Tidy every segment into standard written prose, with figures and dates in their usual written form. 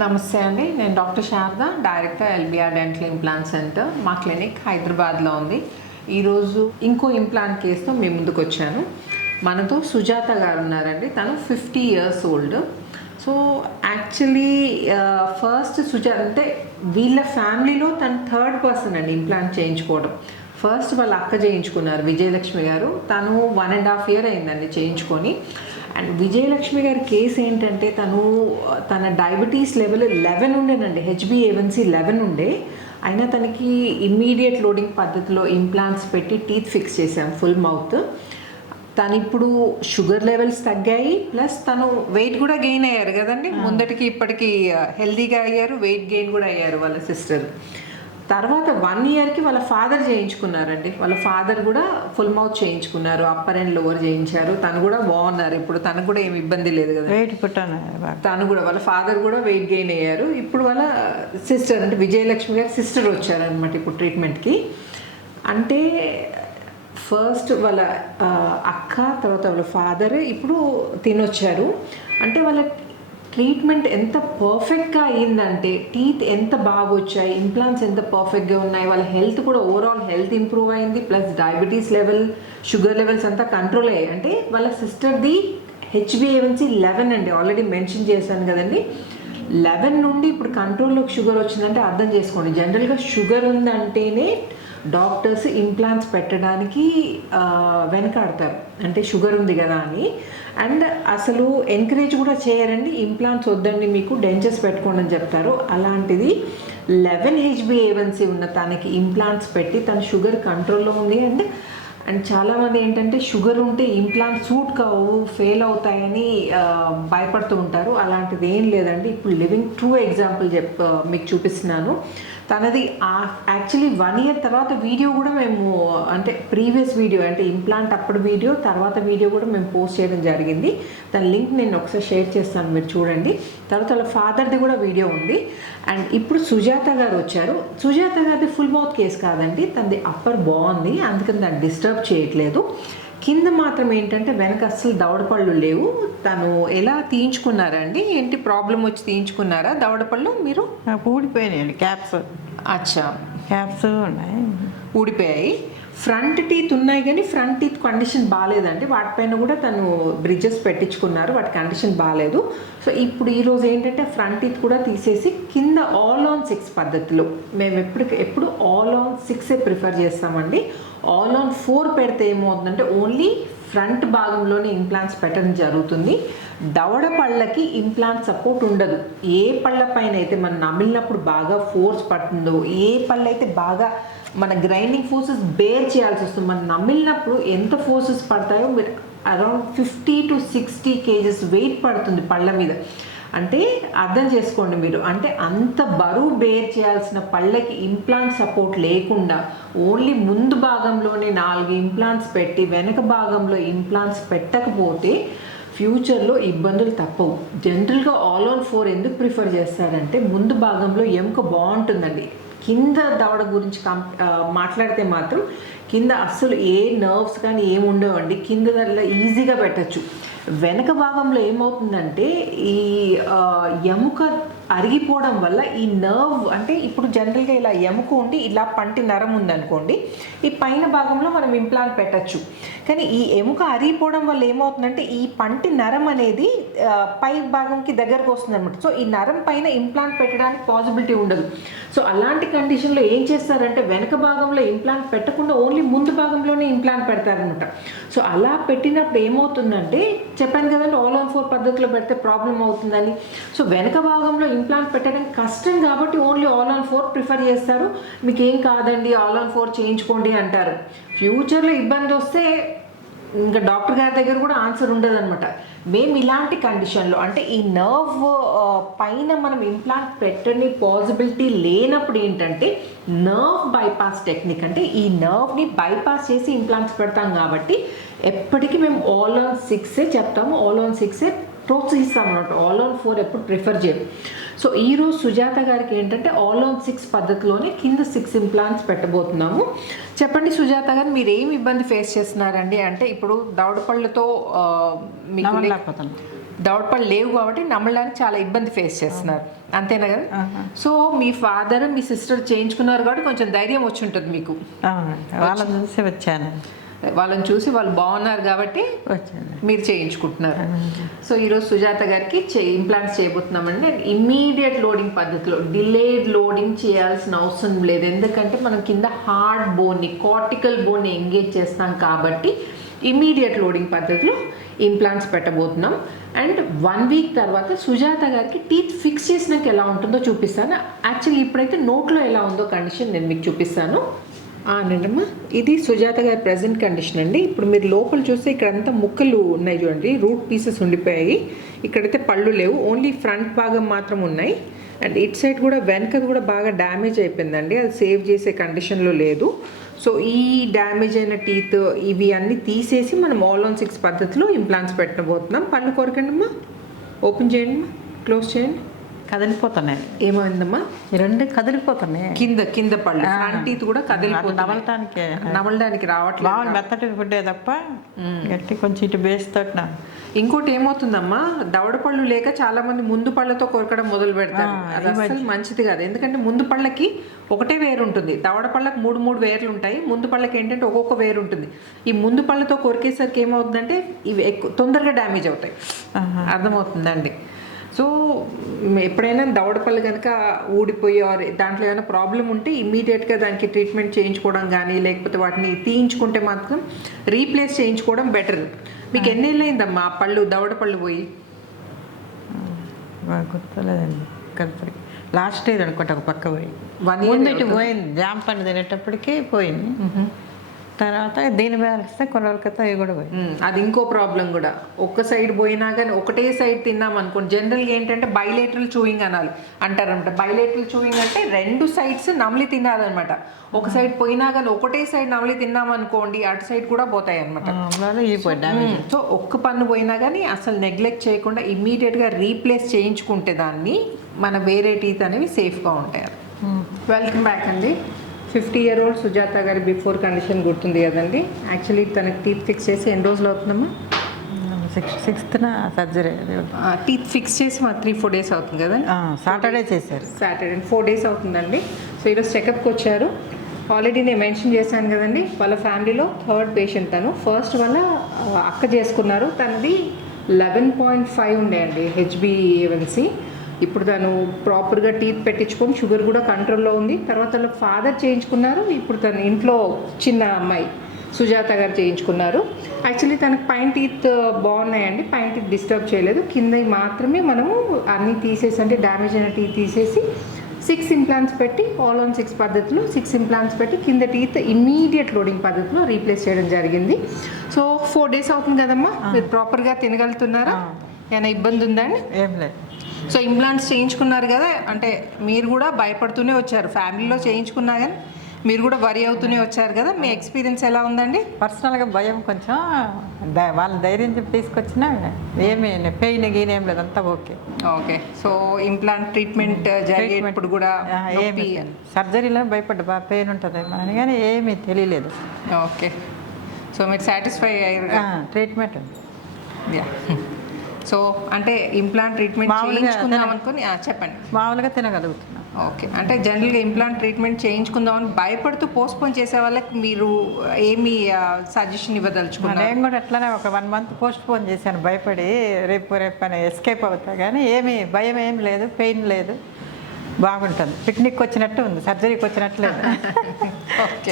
నమస్తే అండి, నేను doctor Sharada, director LBR dental implant centre. మా క్లినిక్ హైదరాబాద్లో ఉంది. ఈరోజు ఇంకో ఇంప్లాంట్ కేసుతో మేము ముందుకు వచ్చాను. మనతో సుజాత గారు ఉన్నారండి. తను 50 years old. So actually first Sujatha అంటే వీళ్ళ ఫ్యామిలీలో తను థర్డ్ పర్సన్ అండి ఇంప్లాంట్ చేయించుకోవడం. ఫస్ట్ వాళ్ళ అక్క చేయించుకున్నారు, విజయలక్ష్మి గారు. తను 1.5 year అయిందండి చేయించుకొని. అండ్ విజయలక్ష్మి గారి కేసు ఏంటంటే తన డయాబెటీస్ లెవెల్ 11 ఉండేనండి, HbA1c 11 ఉండే. అయినా తనకి ఇమ్మీడియట్ లోడింగ్ పద్ధతిలో ఇంప్లాంట్స్ పెట్టి టీత్ ఫిక్స్ చేశాం ఫుల్ మౌత్. తను ఇప్పుడు షుగర్ లెవెల్స్ తగ్గాయి, ప్లస్ తను వెయిట్ కూడా గెయిన్ అయ్యారు కదండి. ముందటికి ఇప్పటికి హెల్దీగా అయ్యారు, వెయిట్ గెయిన్ కూడా అయ్యారు వాళ్ళ సిస్టర్. తర్వాత 1 yearకి వాళ్ళ ఫాదర్ చేయించుకున్నారండి. వాళ్ళ ఫాదర్ కూడా ఫుల్ మౌత్ చేయించుకున్నారు, అప్పర్ అండ్ లోవర్ చేయించారు. తను కూడా బాగున్నారు ఇప్పుడు, తనకు కూడా ఏమి ఇబ్బంది లేదు కదా. వెయిట్ పుట్టాను తను కూడా వాళ్ళ ఫాదర్ కూడా వెయిట్ గెయిన్ అయ్యారు. ఇప్పుడు వాళ్ళ సిస్టర్ అంటే విజయలక్ష్మి గారి సిస్టర్ వచ్చారనమాట ఇప్పుడు ట్రీట్మెంట్కి. అంటే ఫస్ట్ వాళ్ళ అక్క, తర్వాత వాళ్ళ ఫాదర్, ఇప్పుడు తినొచ్చారు. అంటే వాళ్ళ ట్రీట్మెంట్ ఎంత పర్ఫెక్ట్గా అయ్యిందంటే టీత్ ఎంత బాగా వచ్చాయి, ఇంప్లాంట్స్ ఎంత పర్ఫెక్ట్గా ఉన్నాయి, వాళ్ళ హెల్త్ కూడా ఓవరాల్ హెల్త్ ఇంప్రూవ్ అయింది, plus diabetes level, sugar levels అంతా కంట్రోల్ అయ్యాయి. అంటే వాళ్ళ సిస్టర్ది HbA1c 11 అండి, ఆల్రెడీ మెన్షన్ చేశాను కదండి. 11 నుండి ఇప్పుడు కంట్రోల్లోకి షుగర్ వచ్చిందంటే అర్థం చేసుకోండి. జనరల్గా షుగర్ ఉందంటేనే డాక్టర్స్ ఇంప్లాంట్స్ పెట్టడానికి వెనకాడతారు, అంటే షుగర్ ఉంది కదా అని. అండ్ అసలు ఎంకరేజ్ కూడా చేయరండి, ఇంప్లాంట్స్ వద్దండి మీకు డెంచర్స్ పెట్టుకోండి అని చెప్తారు. అలాంటిది 11 HbA1c ఉన్న తనకి ఇంప్లాంట్స్ పెట్టి తన షుగర్ కంట్రోల్లో ఉంది. అండ్ చాలామంది ఏంటంటే షుగర్ ఉంటే ఇంప్లాంట్ సూట్ కావు, ఫెయిల్ అవుతాయని భయపడుతూ ఉంటారు. అలాంటిది ఏం లేదండి. ఇప్పుడు లివింగ్ ట్రూ ఎగ్జాంపుల్ మీకు చూపిస్తున్నాను. తనది యాక్చువల్లీ 1 year తర్వాత వీడియో కూడా మేము, అంటే ప్రీవియస్ వీడియో అంటే ఇంప్లాంట్ అప్పుడు వీడియో, తర్వాత వీడియో కూడా మేము పోస్ట్ చేయడం జరిగింది. దాని లింక్ నేను ఒకసారి షేర్ చేస్తాను, మీరు చూడండి. తర్వాత వాళ్ళ ఫాదర్ది కూడా వీడియో ఉంది. అండ్ ఇప్పుడు సుజాత గారు వచ్చారు. సుజాత గారిది ఫుల్ మౌత్ కేసు కాదండి, తనది అప్పర్ బాగుంది, అందుకని దాన్ని డిస్టర్బ్ చేయట్లేదు. కింద మాత్రం ఏంటంటే వెనక అస్సలు దవడపళ్ళు లేవు. తను ఎలా తీయించుకున్నారండి, ఏంటి ప్రాబ్లం వచ్చి తీయించుకున్నారా దవడపళ్ళు మీరు? ఊడిపోయినాయండి క్యాప్స్. అచ్చా, క్యాప్స్ ఉన్నాయి, ఊడిపోయాయి. ఫ్రంట్ టీత్ ఉన్నాయి కానీ ఫ్రంట్ టీత్ కండిషన్ బాగాలేదండి. వాటిపైన కూడా తను బ్రిడ్జెస్ పెట్టించుకున్నారు, వాటి కండిషన్ బాగాలేదు. సో ఇప్పుడు ఈరోజు ఏంటంటే ఫ్రంట్ టీత్ కూడా తీసేసి కింద ఆల్ ఆన్ 6 పద్ధతిలో, మేము ఎప్పుడు ఆల్ ఆన్ 6 ప్రిఫర్ చేస్తామండి. ఆల్ ఆన్ 4 పెడితే ఏమవుతుందంటే ఓన్లీ ఫ్రంట్ భాగంలోనే ఇంప్లాంట్స్ పెట్టడం జరుగుతుంది. దవడ పళ్ళకి ఇంప్లాంట్ సపోర్ట్ ఉండదు. ఏ పళ్ళ పైన అయితే మనం నమిలినప్పుడు బాగా ఫోర్స్ పడుతుందో, ఏ పళ్ళు అయితే బాగా మన గ్రైండింగ్ ఫోర్సెస్ బేర్ చేయాల్సి వస్తుంది, మనం నమిలినప్పుడు ఎంత ఫోర్సెస్ పడతాయో మీరు అరౌండ్ 50 to 60 kgs వెయిట్ పడుతుంది పళ్ళ మీద. అంటే అర్థం చేసుకోండి మీరు, అంటే అంత బరువు బేర్ చేయాల్సిన పళ్ళకి ఇంప్లాంట్ సపోర్ట్ లేకుండా ఓన్లీ ముందు భాగంలోనే 4 ఇంప్లాంట్స్ పెట్టి వెనక భాగంలో ఇంప్లాంట్స్ పెట్టకపోతే ఫ్యూచర్లో ఇబ్బందులు తప్పవు. జనరల్గా ఆల్ ఆన్ 4 ఎందుకు ప్రిఫర్ చేస్తారంటే ముందు భాగంలో ఎముక బాగుంటుందండి. కింద దవడ గురించి మాట్లాడితే మాత్రం కింద అస్సలు ఏ నర్వ్స్ కానీ ఏమి ఉండవండి, కింద దానిలో ఈజీగా పెట్టచ్చు. వెనక భాగంలో ఏమవుతుందంటే ఈ ఎముక అరిగిపోవడం వల్ల ఈ నర్వ్, అంటే ఇప్పుడు జనరల్గా ఇలా ఎముక ఉండి ఇలా పంటి నరం ఉందనుకోండి, ఈ పైన భాగంలో మనం ఇంప్లాంట్ పెట్టచ్చు. కానీ ఈ ఎముక అరిగిపోవడం వల్ల ఏమవుతుందంటే ఈ పంటి నరం అనేది పై భాగంకి దగ్గరకు వస్తుంది అనమాట. సో ఈ నరం పైన ఇంప్లాంట్ పెట్టడానికి పాసిబిలిటీ ఉండదు. సో అలాంటి కండిషన్లో ఏం చేస్తారంటే వెనక భాగంలో ఇంప్లాంట్ పెట్టకుండా ఓన్లీ ముందు భాగంలోనే ఇంప్లాంట్ పెడతారనమాట. సో అలా పెట్టినప్పుడు ఏమవుతుందంటే చెప్పాను కదండి, ఆల్ ఆన్ 4 పద్ధతిలో పెడితే ప్రాబ్లం అవుతుందని. సో వెనక భాగంలో ఇంప్లాంట్ పెట్టడం కష్టం కాబట్టి ఓన్లీ ఆల్ ఆన్ 4 ప్రిఫర్ చేస్తారు. మీకు ఏం కాదండి ఆల్ ఆన్ 4 చేయించుకోండి అంటారు. ఫ్యూచర్లో ఇబ్బంది వస్తే ఇంకా డాక్టర్ గారి దగ్గర కూడా ఆన్సర్ ఉండదు అనమాట. మేము ఇలాంటి కండిషన్లో, అంటే ఈ నర్వ్ పైన మనం ఇంప్లాంట్ పెట్టని పాసిబిలిటీ లేనప్పుడు ఏంటంటే నర్వ్ బైపాస్ టెక్నిక్, అంటే ఈ నర్వ్ని బైపాస్ చేసి ఇంప్లాంట్స్ పెడతాం కాబట్టి ఎప్పటికీ మేము ఆల్ ఆన్ 6 చెప్తాము, ఆల్ ఆన్ 6 ప్రోత్సహిస్తాం అన్నమాట. ఆల్ ఆన్ 4 ఎప్పుడు ప్రిఫర్ చేయం. సో ఈరోజు సుజాత గారికి ఏంటంటే ఆల్ ఆన్ 6 పద్ధతిలోనే కింద 6 ఇంప్లాంట్స్ పెట్టబోతున్నాము. చెప్పండి సుజాత గారు, మీరు ఏమి ఇబ్బంది ఫేస్ చేస్తున్నారండి? అంటే ఇప్పుడు దవడపళ్ళతో మీకు దవడపళ్ళు లేవు కాబట్టి నమ్మడానికి చాలా ఇబ్బంది ఫేస్ చేస్తున్నారు, అంతేనా కదా? సో మీ ఫాదర్ మీ సిస్టర్ చేయించుకున్నారు కాబట్టి కొంచెం ధైర్యం వచ్చి ఉంటుంది మీకు. వాళ్ళని చూసి వచ్చాను. వాళ్ళని చూసి వాళ్ళు బాగున్నారు కాబట్టి వచ్చాను. మీరు చేయించుకుంటున్నారు. సో ఈరోజు సుజాత గారికి ఇంప్లాంట్స్ చేయబోతున్నామండి. ఇమీడియట్ లోడింగ్ పద్ధతిలో, డిలేడ్ లోడింగ్ చేయాల్సిన అవసరం లేదు. ఎందుకంటే మనం కింద హార్డ్ బోన్ని, కార్టికల్ బోన్ని ఎంగేజ్ చేస్తాం కాబట్టి ఇమీడియట్ లోడింగ్ పద్ధతిలో ఇంప్లాంట్స్ పెట్టబోతున్నాం. అండ్ 1 వీక్ తర్వాత సుజాత గారికి టీత్ ఫిక్స్ చేసినాక ఎలా ఉంటుందో చూపిస్తాను. యాక్చువల్లీ ఇప్పుడైతే నోట్లో ఎలా ఉందో కండిషన్ నేను మీకు చూపిస్తాను. నిన్నమ్మా ఇది సుజాత గారి ప్రజెంట్ కండిషన్ అండి. ఇప్పుడు మీరు లోపల చూస్తే ఇక్కడంతా ముక్కలు ఉన్నాయి చూడండి, రూట్ పీసెస్ ఉండిపోయాయి. ఇక్కడైతే పళ్ళు లేవు, ఓన్లీ ఫ్రంట్ భాగం మాత్రం ఉన్నాయి. అండ్ ఇట్ సైడ్ కూడా వెనకది కూడా బాగా డ్యామేజ్ అయిపోయిందండి, అది సేవ్ చేసే కండిషన్లో లేదు. సో ఈ డ్యామేజ్ అయిన టీత్ ఇవి అన్నీ తీసేసి మనం ఆల్ ఆన్ 6 పద్ధతిలో ఇంప్లాంట్స్ పెట్టబోతున్నాం. పళ్ళు కొరకండి అమ్మా, ఓపెన్ చేయండి అమ్మా, క్లోజ్ చేయండి. కదిలిపోతున్నాయి. ఏమైందమ్మా? ఈ రెండు కదిలిపోతున్నాయి. కింద పళ్ళు, ఫ్రంట్ టీత్ కూడా నమలటానికి రావట్లేదు. బాగా మెత్తటి ఫుడ్డే తప్ప గట్టి కొంచెం ఇటు బేస్ తోటిన. ఇంకోటి ఏమవుతుందమ్మా, దవడ పళ్ళు లేక చాలా మంది ముందు పళ్ళతో కొరకడం మొదలు పెడతారు. అది అసలు మంచిది కాదు. ఎందుకంటే ముందు పళ్ళకి ఒకటే వేరు ఉంటుంది, దవడ పళ్ళకి 3 వేర్లు ఉంటాయి. ముందు పళ్ళకి ఏంటంటే ఒక్కొక్క వేరు ఉంటుంది. ఈ ముందు పళ్ళతో కొరికేసరికి ఏమవుతుందంటే ఇవి ఎక్కువ తొందరగా డ్యామేజ్ అవుతాయి. అర్థమవుతుందండి. సో ఎప్పుడైనా దవడపళ్ళు కనుక ఊడిపోయి దాంట్లో ఏమైనా ప్రాబ్లం ఉంటే ఇమ్మీడియట్గా దానికి ట్రీట్మెంట్ చేయించుకోవడం కానీ, లేకపోతే వాటిని తీయించుకుంటే మాత్రం రీప్లేస్ చేయించుకోవడం బెటర్. మీకు ఎన్నేళ్ళు అయిందమ్మా ఆ పళ్ళు, దవడపళ్ళు పోయి? గుర్తులేదండి, లాస్ట్ ఇయర్ అనుకుంటా ఒక పక్క పోయి. 1 year ఇటు పోయింది, జామ పండు తినేటప్పటికి పోయింది. తర్వాత దీని బ్యాలెన్స్ కొన్ని రోజుల క్రితం ఇవి కూడా పోయి. అది ఇంకో ప్రాబ్లం కూడా. ఒక్క సైడ్ పోయినా కానీ ఒకటే సైడ్ తిన్నాం అనుకోండి, జనరల్గా ఏంటంటే బైలేటరల్ చూయింగ్ అంటారనమాట. బైలేటరల్ చూయింగ్ అంటే 2 సైడ్స్ నమిలి తినాలన్నమాట. ఒక సైడ్ పోయినా కానీ ఒకటే సైడ్ నమిలి తిన్నాం అనుకోండి, అటు సైడ్ కూడా పోతాయి అనమాట. సో ఒక్క పన్ను పోయినా కానీ అసలు నెగ్లెక్ట్ చేయకుండా ఇమ్మీడియట్గా రీప్లేస్ చేయించుకుంటే దాన్ని మన వేరే టీత్ అనేవి సేఫ్గా ఉంటాయి. వెల్కమ్ బ్యాక్ అండి. 50-year-old సుజాత గారి బిఫోర్ కండిషన్ గుర్తుంది కదండి. యాక్చువల్లీ తనకి టీత్ ఫిక్స్ చేసి ఎన్ని రోజులు అవుతుందమ్మా? 6th surgery. టీత్ ఫిక్స్ చేసి 3-4 days అవుతుంది కదండి. సాటర్డే చేశారు. సాటర్డే 4 days అవుతుందండి. సో ఈరోజు చెకప్కి వచ్చారు. ఆల్రెడీ నేను మెన్షన్ చేశాను కదండి, వాళ్ళ ఫ్యామిలీలో 3rd పేషెంట్ తను. ఫస్ట్ వాళ్ళ అక్క చేసుకున్నారు, తనది 11.5 ఉండే అండి HbA1c. ఇప్పుడు తను ప్రాపర్గా టీత్ పెట్టించుకొని షుగర్ కూడా కంట్రోల్లో ఉంది. తర్వాత వాళ్ళ ఫాదర్ చేయించుకున్నారు. ఇప్పుడు తను ఇంట్లో చిన్న అమ్మాయి సుజాత గారు చేయించుకున్నారు. యాక్చువల్లీ తనకు పైన టీత్ బాగున్నాయండి, పైన టీత్ డిస్టర్బ్ చేయలేదు. కింద మాత్రమే మనము అన్నీ తీసేసి, అంటే డ్యామేజ్ అయిన టీత్ తీసేసి 6 ఇంప్లాంట్స్ పెట్టి ఆల్ ఆన్ 6 పద్ధతిలో 6 ఇంప్లాంట్స్ పెట్టి కింద టీత్ ఇమ్మీడియట్ లోడింగ్ పద్ధతిలో రీప్లేస్ చేయడం జరిగింది. సో 4 days అవుతుంది కదమ్మా, మీరు ప్రాపర్గా తినగలుగుతున్నారా? ఏమైనా ఇబ్బంది ఉందా అండి? ఏం లేదు. సో ఇంప్లాంట్స్ చేయించుకున్నారు కదా, అంటే మీరు కూడా భయపడుతూనే వచ్చారు. ఫ్యామిలీలో చేయించుకున్నా కానీ మీరు కూడా వరి అవుతూనే వచ్చారు కదా. మీ ఎక్స్పీరియన్స్ ఎలా ఉందండి? పర్సనల్గా భయం కొంచెం, వాళ్ళ ధైర్యం చెప్పి తీసుకొచ్చినా ఏమీ పెయిన్ గీన్ ఏం లేదు, అంతా ఓకే. సో ఇంప్లాంట్ ట్రీట్మెంట్ జరిగేటప్పుడు కూడా ఏమి సర్జరీలో భయపడ్డా, బాగా పెయిన్ ఉంటుంది అని, కానీ ఏమీ తెలియలేదు. ఓకే. సో మీరు సాటిస్ఫై అయ్యారు? ట్రీట్మెంట్ ఉంది. సో అంటే ఇంప్లాంట్ ట్రీట్మెంట్ చేయించుకుందాం అనుకుని చెప్పండి. మామూలుగా తినగలుగుతున్నాం. ఓకే. అంటే జనరల్గా ఇంప్లాంట్ ట్రీట్మెంట్ చేయించుకుందామని భయపడుతూ పోస్ట్పోన్ చేసే వాళ్ళకి మీరు ఏమి సజెషన్ ఇవ్వదలుచుకున్నారు? నేను కూడా అట్లానే ఒక 1 month పోస్ట్పోన్ చేశాను, భయపడి రేపు అని ఎస్కేప్ అవుతా. కానీ ఏమీ భయం ఏం లేదు, పెయిన్ లేదు, బాగుంటుంది. పిక్నిక్ వచ్చినట్టు ఉంది, సర్జరీకి వచ్చినట్టు లేదు.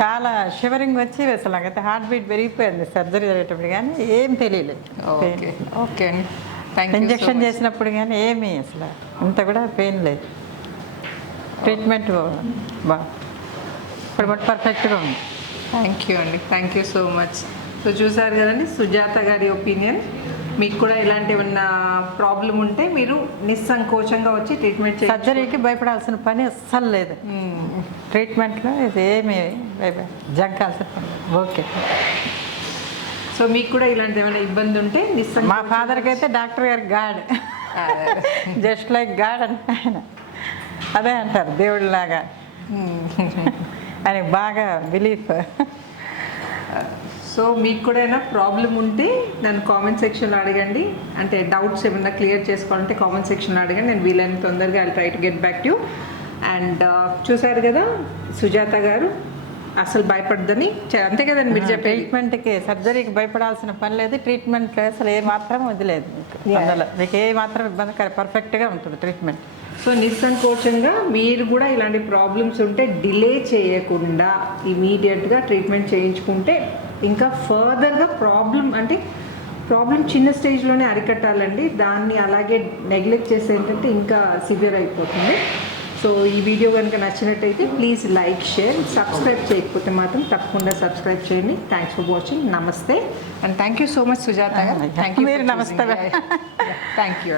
చాలా షివరింగ్ వచ్చి అసలు అయితే హార్ట్ బీట్ పెరిగిపోయింది సర్జరీ జరిగేటప్పుడు, కానీ ఏం తెలియలేదు. ఓకే. ఇంజెక్షన్ చేసినప్పుడు కానీ ఏమీ అసలు అంత కూడా పెయిన్ లేదు. ట్రీట్మెంట్ బాగా ఇప్పుడు పర్ఫెక్ట్గా ఉంది. థ్యాంక్ యూ అండి, thank you so much. So చూసారు కదండి సుజాత గారి ఒపీనియన్. మీకు కూడా ఇలాంటి ఏమన్నా ప్రాబ్లం ఉంటే మీరు నిస్సంకోచంగా వచ్చి ట్రీట్మెంట్ సర్జరీకి భయపడాల్సిన పని అస్సలు లేదు. ట్రీట్మెంట్లో ఇది ఏమి జగ్గాల్సిన పని. ఓకే. సో మీకు కూడా ఇలాంటి ఏమైనా ఇబ్బంది ఉంటే మా ఫాదర్కి అయితే డాక్టర్ గారు గాడ్, జస్ట్ లైక్ గాడ్ అంటే ఆయన అదే అంటారు, దేవుడిలాగా. ఆయనకు బాగా బిలీఫ్. సో మీకు కూడా ఏమైనా ప్రాబ్లం ఉంటే నన్ను కామెంట్ సెక్షన్లో అడగండి, అంటే డౌట్స్ ఏమైనా క్లియర్ చేసుకోవాలంటే కామెంట్ సెక్షన్లో అడగండి, నేను వీలైన తొందరగా I try to get back to you. And చూసారు కదా సుజాత గారు అసలు భయపడదని, అంతే కదండి మీరు చెప్పే. ట్రీట్మెంట్కి సర్జరీకి భయపడాల్సిన పని లేదు, ట్రీట్మెంట్ అసలు ఏ మాత్రం వదిలేదు అందులో మీకు ఏ మాత్రం ఇబ్బంది పర్ఫెక్ట్గా ఉంటుంది ట్రీట్మెంట్. సో నిస్సంకోచంగా మీరు కూడా ఇలాంటి ప్రాబ్లమ్స్ ఉంటే డిలే చేయకుండా ఇమీడియట్గా ట్రీట్మెంట్ చేయించుకుంటే ఇంకా ఫర్దర్గా ప్రాబ్లం చిన్న స్టేజ్లోనే అరికట్టాలండి, దాన్ని అలాగే నెగ్లెక్ట్ చేస్తే ఏంటంటే ఇంకా సివియర్ అయిపోతుంది. సో ఈ వీడియో కనుక నచ్చినట్టయితే ప్లీజ్ లైక్, షేర్, సబ్స్క్రైబ్ చేయకపోతే మాత్రం తప్పకుండా సబ్స్క్రైబ్ చేయండి. Thanks for watching. Namaste and thank you so much Sujatha garu. మీరు నమస్తే. Thank you.